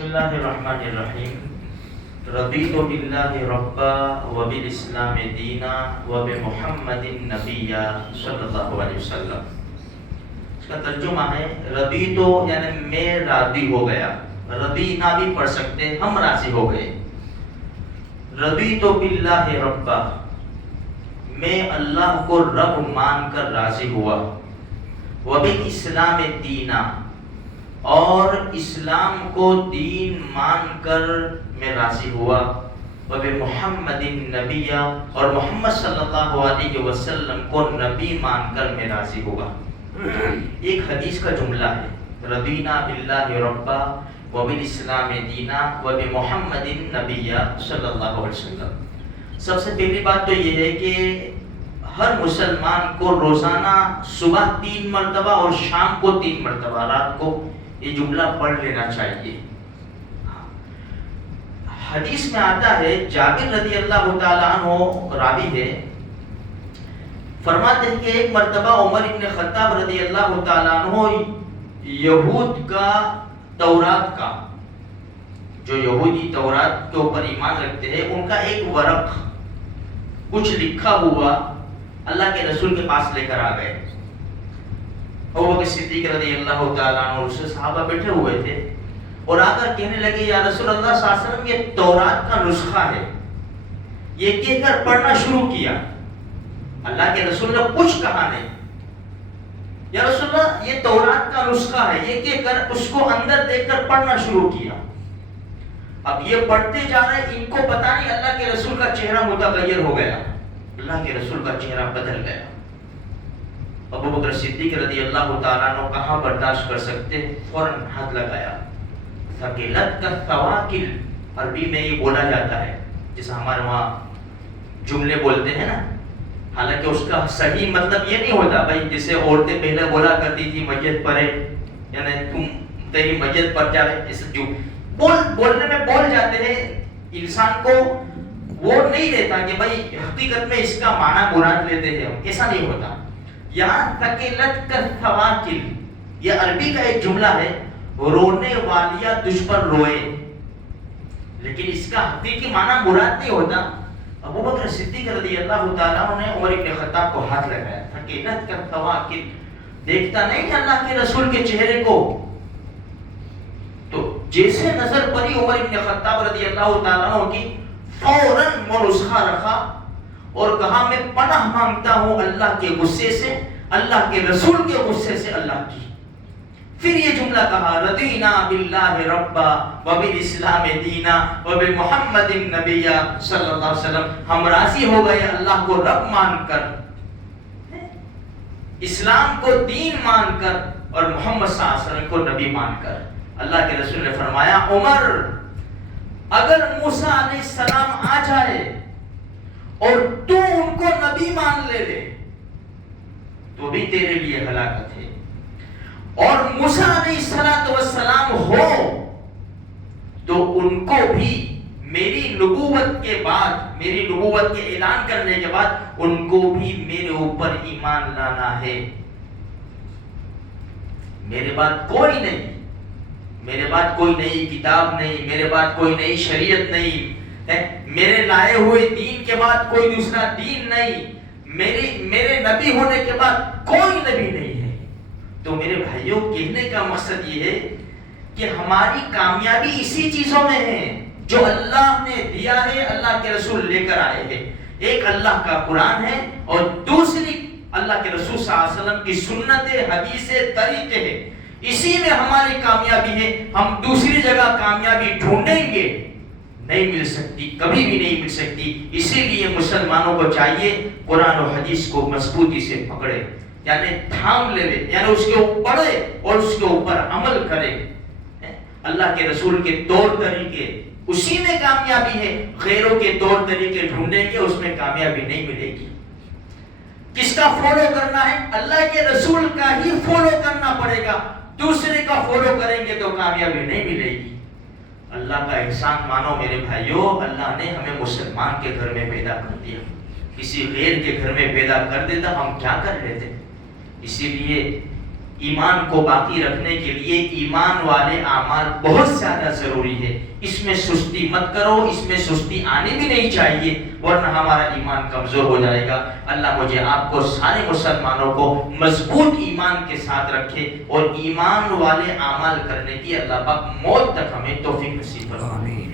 بسم اللہ الرحمن الرحیم. رضیت باللہ ربا وبالاسلام دینا وبمحمد نبیا صلی اللہ علیہ وسلم. اس کا ترجمہ ہے رضیت یعنی میں راضی ہو گیا. رضینا بھی پڑھ سکتے ہیں, ہم راضی ہو گئے. رضیت باللہ ربا, میں اللہ کو رب مان کر راضی ہوا. وبالاسلام دینا, اور اسلام کو دین مان کر میں راضی ہوا. وبمحمد نبیا, اور محمد صلی اللہ علیہ وسلم کو نبی مان کر میں راضی ہوا. ایک حدیث کا جملہ ہے, رضینا باللہ ربا وبالاسلام دینا وبمحمد نبیا صلی اللہ علیہ وسلم. سب سے پہلی بات تو یہ ہے کہ ہر مسلمان کو روزانہ صبح 3 مرتبہ اور شام کو 3 مرتبہ رات کو یہ جملہ پڑھ لینا چاہیے. حدیث میں آتا ہے, جابر رضی اللہ تعالیٰ عنہ راوی ہے, فرماتے ہیں کہ ایک مرتبہ عمر ابن خطاب رضی اللہ تعالیٰ عنہ یہود کا تورات کا, جو یہودی تورات کے اوپر ایمان رکھتے ہیں, ان کا ایک ورق کچھ لکھا ہوا اللہ کے رسول کے پاس لے کر آ گئے. ابوبکر صدیق رضی اللہ تعالیٰ عنہ اور اس صحابہ بیٹھے ہوئے تھے, اور آ کر کہنے لگے یا رسول اللہ صلی اللہ علیہ وسلم یہ تورات کا نسخہ ہے. یہ کہہ کر پڑھنا شروع کیا. اللہ کے رسول نے کچھ کہا نہیں. یا رسول اللہ یہ تورات کا نسخہ ہے, یہ کہہ کر اس کو اندر دیکھ کر پڑھنا شروع کیا. اب یہ پڑھتے جا رہے, ان کو پتا نہیں اللہ کے رسول کا چہرہ متغیر ہو گیا, اللہ کے رسول کا چہرہ بدل گیا. ابوبکر صدیق رضی اللہ تعالیٰ عنہ کہاں برداشت کر سکتے, فوراً ہاتھ لگایا. ثقلت کا ثواکل عربی میں یہ بولا جاتا ہے, جیسے ہمارے وہاں جملے بولتے ہیں نا, حالانکہ اس کا صحیح مطلب یہ نہیں ہوتا بھائی جیسے عورتیں پہلے بولا کرتی تھی مسجد پڑھے, یعنی تم تیری مسجد پر جائے, اس جو بولنے میں بول جاتے ہیں, انسان کو وہ نہیں رہتا کہ بھائی حقیقت میں اس کا معنی مراد لیتے ہیں, ایسا نہیں ہوتا. یہاں ثقلت کا ثواکل یہ عربی کا ایک جملہ ہے, رونے والیا تجھ پر روئے, لیکن اس کا حقیقی معنی مراد نہیں ہوتا. ابوبکر صدیق رضی اللہ تعالیٰ عنہ نے عمر ابن خطاب کو ہاتھ لگایا. ثقلت کا ثواکل, دیکھتا نہیں اللہ کے رسول کے چہرے کو. تو جیسے نظر پڑی عمر ابن خطاب رضی اللہ تعالیٰ عنہ کی, فوراً وہ نسخہ رکھا اور کہا میں پناہ مانگتا ہوں اللہ کے غصے سے, اللہ کے رسول کے غصے سے اللہ کی. پھر یہ جملہ کہا, رضینا باللہ ربا وبالاسلام دینا وبمحمد نبیا صلی اللہ علیہ وسلم. ہم راضی ہو گئے اللہ کو رب مان کر, اسلام کو دین مان کر, اور محمد صلی اللہ علیہ وسلم کو نبی مان کر. اللہ کے رسول نے فرمایا, عمر اگر موسیٰ علیہ السلام آ جائے اور تو ان کو نبی مان لے تو بھی تیرے لیے ہلاکت ہے, اور موسیٰ علیہ السلام ہو تو ان کو بھی میری نبوت کے بعد, میری نبوت کے اعلان کرنے کے بعد ان کو بھی میرے اوپر ایمان لانا ہے. میرے بعد کوئی نہیں, میرے بعد کوئی نئی کتاب نہیں, میرے بعد کوئی نئی شریعت نہیں, میرے لائے ہوئے دین کے بعد کوئی دوسرا دین نہیں, میرے نبی ہونے کے بعد کوئی نبی نہیں ہے. تو میرے بھائیوں, کہنے کا مقصد یہ ہے کہ ہماری کامیابی اسی چیزوں میں ہے جو اللہ نے دیا ہے, اللہ کے رسول لے کر آئے ہیں. ایک اللہ کا قرآن ہے, اور دوسری اللہ کے رسول صلی اللہ علیہ وسلم کی سنتیں, حدیثیں, طریقے ہیں. اسی میں ہماری کامیابی ہے. ہم دوسری جگہ کامیابی ڈھونڈیں گے, نہیں مل سکتی, کبھی بھی نہیں مل سکتی. اسی لیے مسلمانوں کو چاہیے قرآن و حدیث کو مضبوطی سے پکڑے, یعنی تھام لے, یعنی اس کے اوپر پڑھے اور اس کے اوپر عمل کرے. اللہ کے رسول کے طور طریقے, اسی میں کامیابی ہے. غیروں کے طور طریقے ڈھونڈیں گے, اس میں کامیابی نہیں ملے گی. کس کا فالو کرنا ہے؟ اللہ کے رسول کا ہی فالو کرنا پڑے گا. دوسرے کا فالو کریں گے تو کامیابی نہیں ملے گی. اللہ کا احسان مانو میرے بھائیوں, اللہ نے ہمیں مسلمان کے گھر میں پیدا کر دیا. کسی غیر کے گھر میں پیدا کر دیتا ہم کیا کر لیتے. اسی لیے ایمان کو باقی رکھنے کے لیے ایمان والے اعمال بہت زیادہ ضروری ہے. اس میں سستی مت کرو, اس میں سستی آنے بھی نہیں چاہیے ورنہ ہمارا ایمان کمزور ہو جائے گا. اللہ مجھے آپ کو سارے مسلمانوں کو مضبوط ایمان کے ساتھ رکھے اور ایمان والے اعمال کرنے کی اللہ پاک موت تک ہمیں توفیق نصیب فرمائے.